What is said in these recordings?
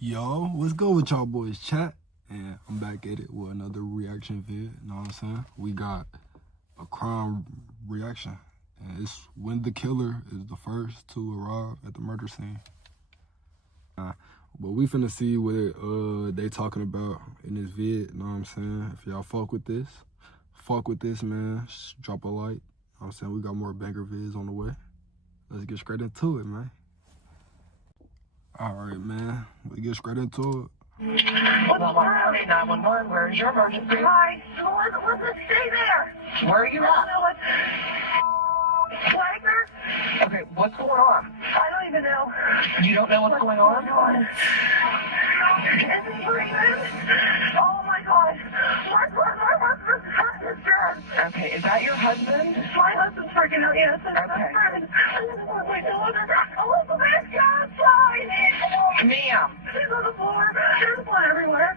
Yo, what's good with y'all boys, chat? And I'm back at it with another reaction vid, you know what I'm saying? We got a crime reaction, and it's when the killer is the first to arrive at the murder scene. But we finna see what they talking about in this vid, you know what I'm saying? If y'all fuck with this, man, just drop a like. You know what I'm saying? We got more banger vids on the way. Let's get straight into it, man. All right, man. We get straight into it. Well, County 911, where is your emergency? Hi, let's stay there. Where are you at? Flagler? Okay, what's going on? I don't even know. You don't know what's going on? Is he breathing? Oh my God. What's husband's dead? Okay, is that your husband? My husband's freaking out, yes. Okay. Elizabeth, get outside. Ma'am. She's on the floor. There's blood everywhere.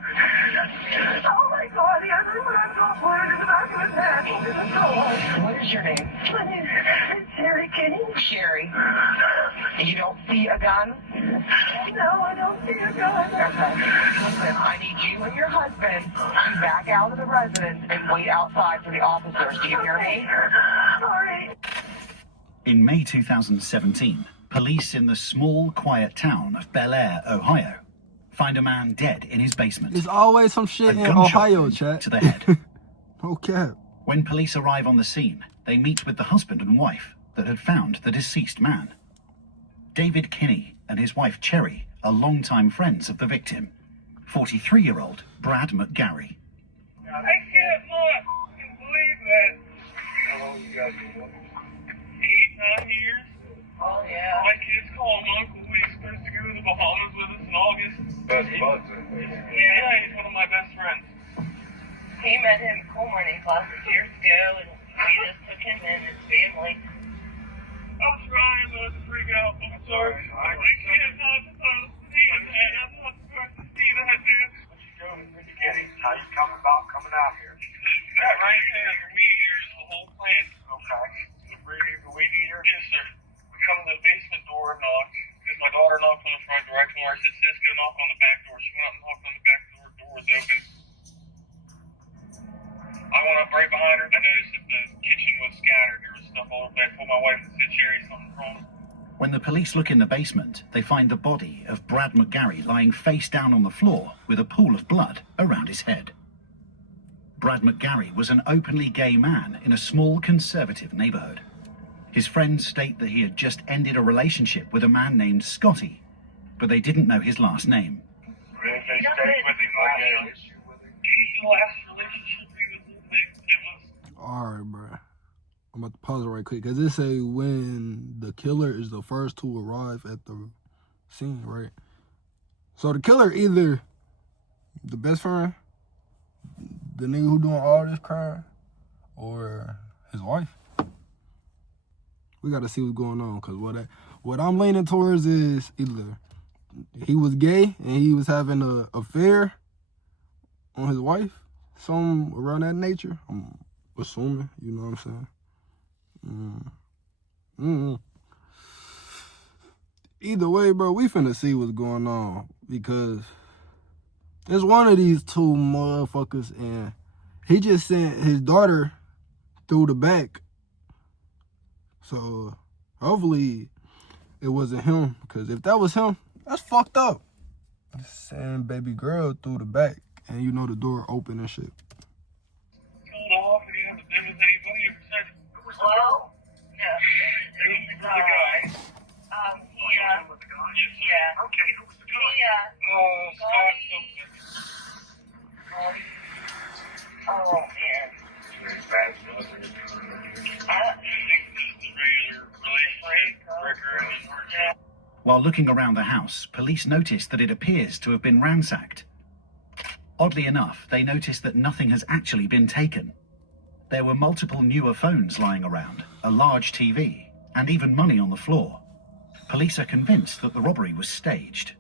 Oh my God, he has a blood in the back of his head. What is your name? My name is Sherry Kinney. Sherry. You don't see a gun? No, I don't see a gun. Okay. Listen, I need you and your husband to back out of the residence and wait outside for the officers. Do you hear me? All right. In May 2017, police in the small, quiet town of Bel Air, Ohio, find a man dead in his basement. There's always some shit A in gunshot Ohio, wound chat. to the head. Okay. When police arrive on the scene, they meet with the husband and wife that had found the deceased man. David Kinney and his wife Cherry are longtime friends of the victim, 43-year-old Brad McGarry. I can't believe that. How long you guys been looking? 8, 9 years. Oh, yeah. My kids call him Uncle. He's supposed to go to the Bahamas with us in August. Best buds, yeah, he's one of my best friends. He met him at coal mining classes years ago, and we just took him in his family. I was trying not to freak out. I'm sorry. My kid's not supposed to see that. I'm not supposed to see that, dude. What you doing in the beginning? How you come about coming out here? That right there is a weed eater, is the whole plant. Okay. The weed eater? Yes, sir. We come to the basement door and knocked, because my daughter knocked on the front door. I told her, I said, sis, go knock on the back door. She went up and knocked on the back door. Door was open. I went up right behind her. I noticed that the kitchen was scattered. There was stuff all over there. I told my wife and said, Sherry, something's wrong. When the police look in the basement, they find the body of Brad McGarry lying face down on the floor with a pool of blood around his head. Brad McGarry was an openly gay man in a small conservative neighborhood. His friends state that he had just ended a relationship with a man named Scotty, but they didn't know his last name. They stayed with him like that. He's the last relationship he was in. It was. All right, bro. I'm about to pause it right quick because it say when the killer is the first to arrive at the scene, right? So the killer either the best friend, the nigga who doing all this crime, or his wife. We got to see what's going on because what I'm leaning towards is either he was gay and he was having an affair on his wife, something around that nature. I'm assuming, you know what I'm saying? Either way, bro, we finna see what's going on because there's one of these two motherfuckers and he just sent his daughter through the back. So hopefully it wasn't him, because if that was him, that's fucked up. Just sending baby girl through the back and you know the door open and shit. Pulled off and he hasn't been with anybody ever since. Well, no. Who's the guy? Yes, sir. Okay, who's the guy? Scott something. Oh, man. While looking around the house, police notice that it appears to have been ransacked. Oddly enough, they notice that nothing has actually been taken. There were multiple newer phones lying around, a large TV, and even money on the floor. Police are convinced that the robbery was staged.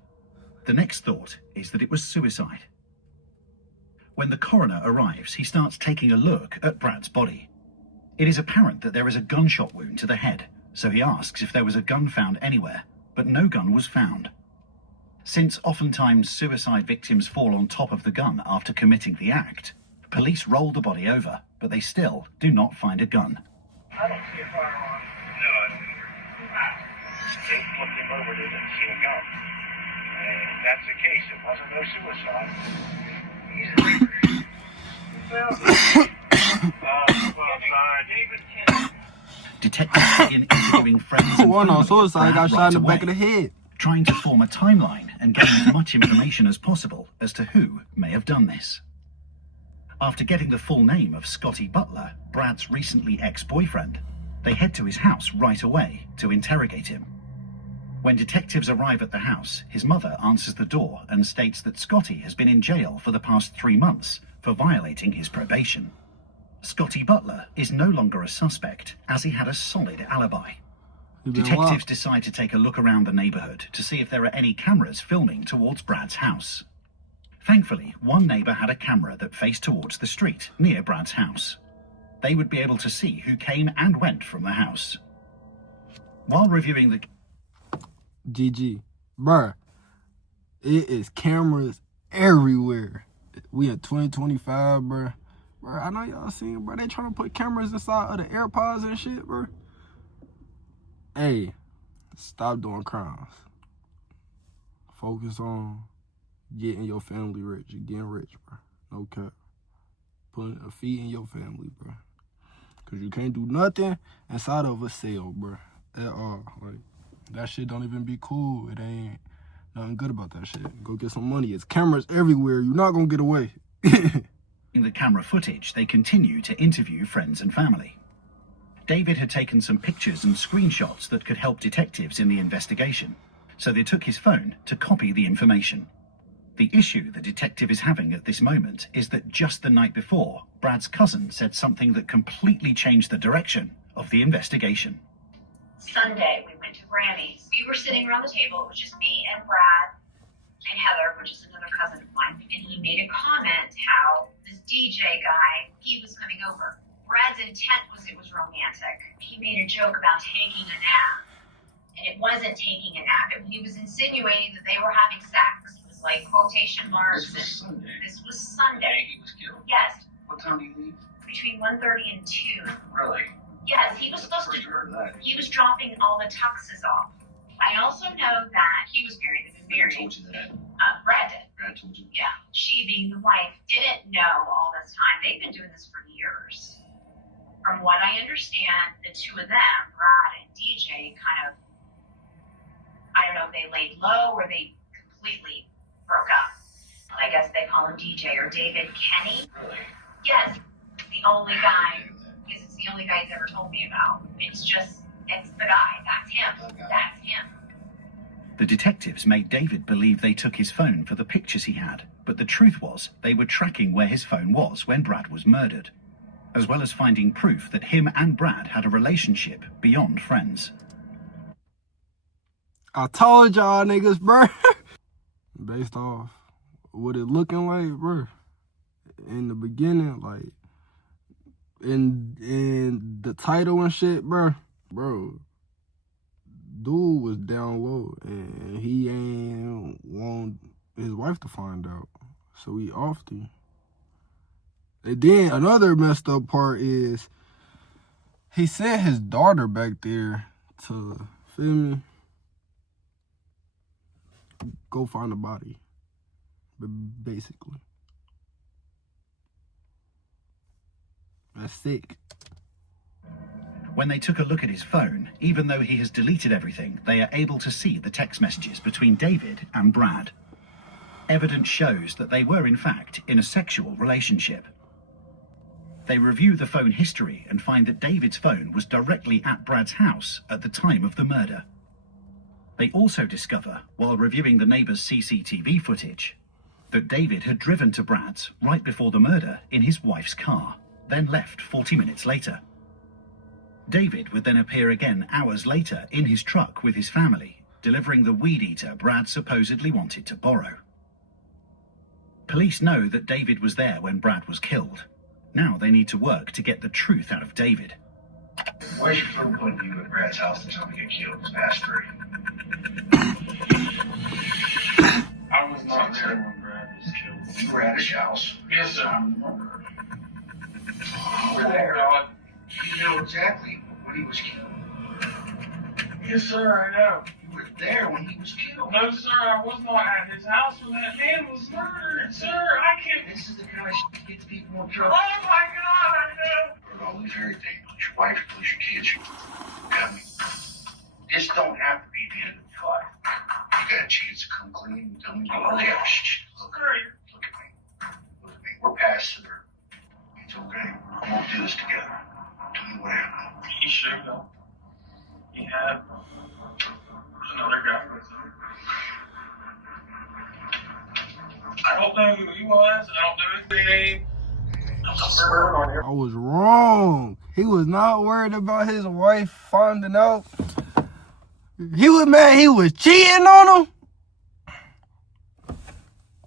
The next thought is that it was suicide. When the coroner arrives, he starts taking a look at Brad's body. It is apparent that there is a gunshot wound to the head, so he asks if there was a gun found anywhere, but no gun was found. Since oftentimes suicide victims fall on top of the gun after committing the act, police roll the body over, but they still do not find a gun. I don't see a firearm. No, I didn't. They flipped him over, they didn't see a gun. And if that's the case, it wasn't no suicide. He's a reaper. Detectives begin interviewing friends and One on family of suicide got Brad shot right in the back of away, the head. trying to form a timeline and getting as much information as possible as to who may have done this. After getting the full name of Scotty Butler, Brad's recently ex-boyfriend, they head to his house right away to interrogate him. When detectives arrive at the house, his mother answers the door and states that Scotty has been in jail for the past 3 months for violating his probation. Scotty Butler is no longer a suspect, as he had a solid alibi. Detectives decide to take a look around the neighborhood to see if there are any cameras filming towards Brad's house. Thankfully, one neighbor had a camera that faced towards the street near Brad's house. They would be able to see who came and went from the house. While reviewing the... GG. Bruh, it is cameras everywhere. We in 2025, bruh. Bruh, I know y'all seen, bruh, they trying to put cameras inside of the AirPods and shit, bruh. Hey, stop doing crimes. Focus on getting your family rich. You're getting rich, bruh. No cap. Putting a feet in your family, bruh. Because you can't do nothing inside of a cell, bruh. At all. Like, that shit don't even be cool. It ain't nothing good about that shit. Go get some money. It's cameras everywhere. You're not gonna get away. In the camera footage, they continue to interview friends and family. David had taken some pictures and screenshots that could help detectives in the investigation, so they took his phone to copy the information. The issue the detective is having at this moment is that just the night before, Brad's cousin said something that completely changed the direction of the investigation. Sunday, we went to Grammy's. We were sitting around the table. It was just me and Brad and Heather, which is another cousin of mine. And he made a comment how this DJ guy, he was coming over. Brad's intent was it was romantic. He made a joke about taking a nap. And it wasn't taking a nap. He was insinuating that they were having sex. It was like quotation marks. This was Sunday. This was Sunday. He was killed. Yes, What time did he leave? between 1:30 and 2. Really? Yes, he was supposed to. First heard of that. He was dropping all the tuxes off. I also know that he was married. They've been Who married. told you that? Brad did. Brad told you. Yeah. She, being the wife, didn't know all this time. They've been doing this for years. From what I understand, the two of them, Brad and DJ, kind of, I don't know if they laid low or they completely broke up. I guess they call him DJ or David Kenny. Really? Yes, the only guy. Because it's the only guy he's ever told me about. It's the guy. That's him. That's him. The detectives made David believe they took his phone for the pictures he had, but the truth was they were tracking where his phone was when Brad was murdered, as well as finding proof that him and Brad had a relationship beyond friends. I told y'all niggas, bruh. Based off what it looking like, bruh. In the beginning, like, in the title and shit, bro, dude was down low and he ain't want his wife to find out, so he offed him. And then another messed up part is he sent his daughter back there to, feel me, go find a body, but basically. That's sick. When they took a look at his phone, even though he has deleted everything, they are able to see the text messages between David and Brad. Evidence shows that they were in fact in a sexual relationship. They review the phone history and find that David's phone was directly at Brad's house at the time of the murder. They also discover, while reviewing the neighbor's CCTV footage, that David had driven to Brad's right before the murder in his wife's car, then left 40 minutes later. David would then appear again hours later in his truck with his family, delivering the weed eater Brad supposedly wanted to borrow. Police know that David was there when Brad was killed. Now they need to work to get the truth out of David. Where's your phone putting you at Brad's house until we get killed? It's past 3. were at his house. Yes, sir. I'm the murderer. Oh, God. You know exactly when he was killed. Yes, sir, I know. You were there when he was killed. No, sir, I was not at his house when that man was murdered, sir. I can't. This is the kind of shit that gets people in Oh, trouble. my God, I know. We're gonna lose everything. Lose your wife, lose your kids. You got me. This don't have to be the end of your life. You got a chance to come clean and tell me what they are. Shh. Look at me. Look at me. Look at me. We're past it. It's okay. I'm gonna do this together. Tell me what happened. He showed up. He had another guy with him. I don't know who he was. I don't know his name. I was wrong. He was not worried about his wife finding out. He was mad he was cheating on him.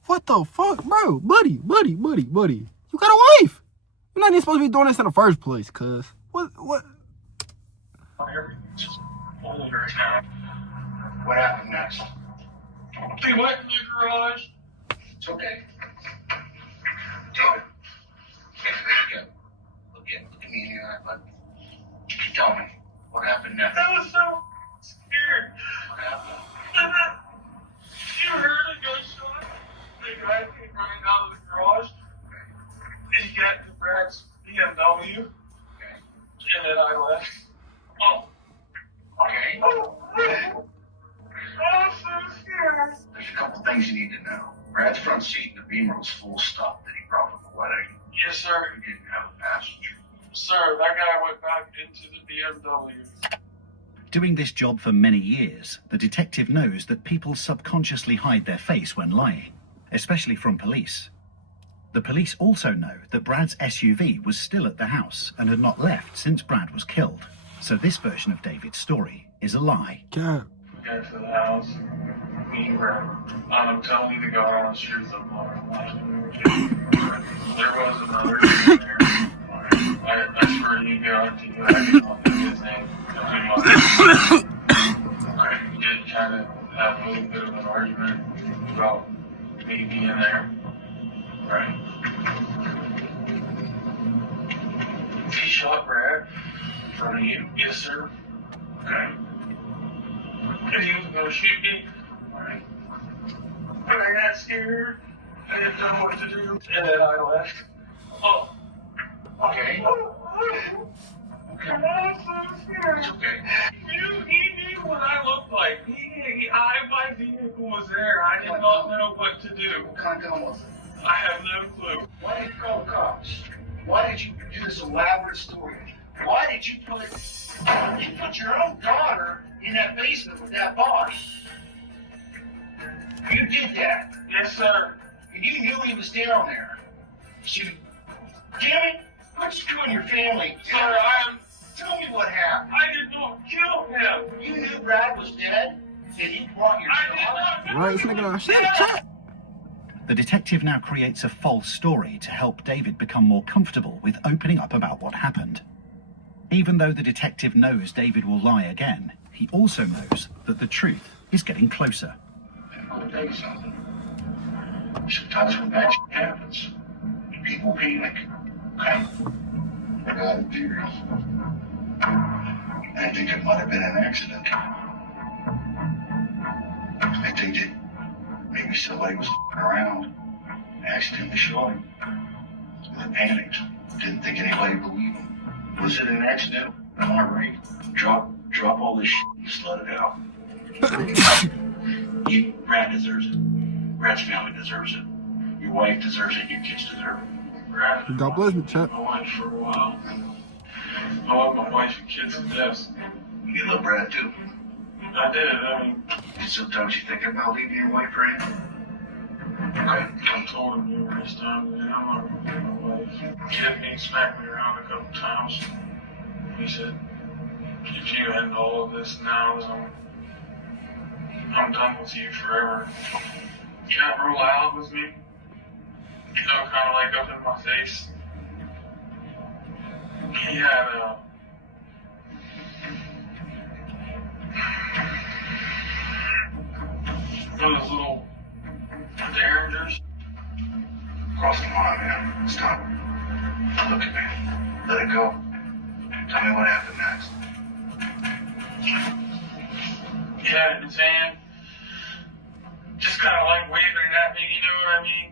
What the fuck, bro? Buddy. You got a wife. You're not even supposed to be doing this in the first place, cuz. What? Everything's just older now. What happened next? They went in the garage. It's okay. David. Look at me in the eye, bud. Tell me, what happened next? I was so scared. What happened? You heard a gunshot? The guy came running out of the garage. He got into Brad's BMW. Okay. And then I left. Oh. Okay. I was so scared. There's a couple things you need to know. Brad's front seat in the Beamer was full of stuff that he brought from the wedding. Yes, sir. He didn't have a passenger. Sir, that guy went back into the BMW. Doing this job for many years, the detective knows that people subconsciously hide their face when lying, especially from police. The police also know that Brad's SUV was still at the house and had not left since Brad was killed. So this version of David's story is a lie. God. We got to the house. Me and Brad. I'm telling you the God honest truth. I'm not lying. There was another dude there. I swear to you, God, to you, I did not know his name. We did kind of have a little bit of an argument about me being there. Right. He shot Brad in front of you. Yes, sir. Okay. And he was going to shoot me. Alright. But I got scared. I didn't know what to do. And then I left. Oh. Okay. Okay. I'm so scared. It's okay. He knew what I looked like. My vehicle was there. I did not know what to do. What kind of gun was it? I have no clue. Why did you call the cops? Why did you do this elaborate story? Why did you put your own daughter in that basement with that boss? You did that. Yes, sir. And you knew he was down there. You, damn it, what'd you do in your family? Sir, Tell me what happened. I did not kill him. You knew Brad was dead, and you brought your I did daughter. not know. Right, this nigga done shit. The detective now creates a false story to help David become more comfortable with opening up about what happened. Even though the detective knows David will lie again, he also knows that the truth is getting closer. I'm gonna tell you something. Sometimes when that shit happens, people panic. Okay? But I'm serious. I think it might have been an accident. I think that maybe somebody was around and accidentally shot him. They panicked. Didn't think anybody believed him. Was it an accident? Am I right? Drop all this shit and just let it out. Brad deserves it. Brad's family deserves it. Your wife deserves it. Your kids deserve it. Brad, God bless me, chat. my wife for a while. I love my wife and kids to death. You love Brad too. I did. I mean, And sometimes you think about leaving your wife for him. Okay. I told him numerous times that I'm not going to leave my wife. He hit me and smacked me around a couple times. He said, if you end all of this now, then I'm done with you forever. He got real loud with me. You know, kind of like up in my face. He had one of those little derringers. Cross the line, man. Stop. Look at me. Let it go. Tell me what happened next. He had it in his hand. Just kind of like waving it at me, you know what I mean?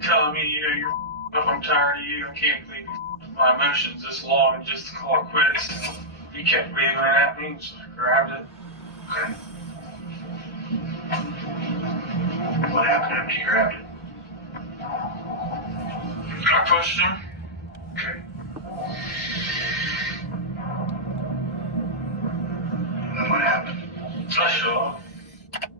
Telling me, you know, you're up, I'm tired of you, I can't believe you my emotions this long and just to call it quits. He kept waving it at me, so I grabbed it. Okay. What happened after you grabbed it? I pushed him. Okay. And then what happened? I shot him.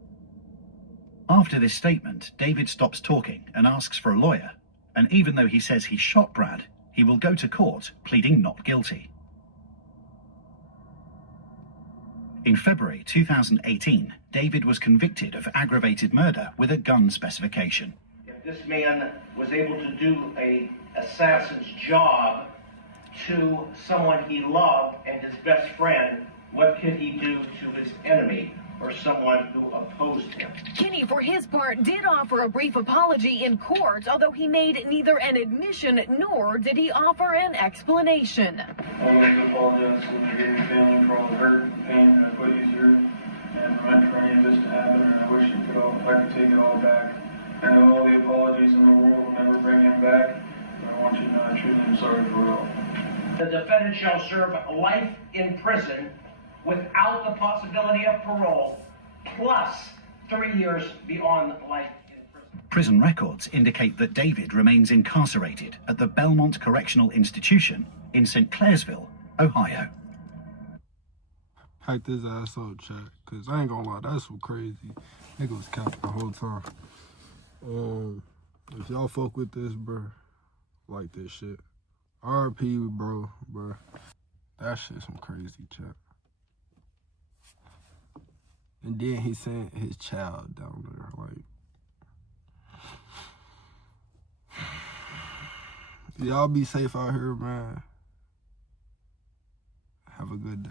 After this statement, David stops talking and asks for a lawyer. And even though he says he shot Brad, he will go to court pleading not guilty. In February 2018, David was convicted of aggravated murder with a gun specification. If this man was able to do an assassin's job to someone he loved and his best friend, what could he do to his enemy or someone who opposed him? Kenny, for his part, did offer a brief apology in court, although he made neither an admission nor did he offer an explanation. I would like to apologize to the David family for all the hurt and pain that I put you through, and for meant for any of this to happen, and I wish I could take it all back. I know all the apologies in the world will never bring him back, but I want you to know I truly am sorry for it all. The defendant shall serve life in prison without the possibility of parole, plus 3 years beyond life in prison. Prison records indicate that David remains incarcerated at the Belmont Correctional Institution in St. Clairsville, Ohio. Pack this ass up, chat, cause I ain't gonna lie, that's some crazy. Nigga was capping the whole time. If y'all fuck with this, bro, like this shit. RP, bro. That shit some crazy, chat. And then he sent his child down there, like. Y'all be safe out here, man. Have a good day.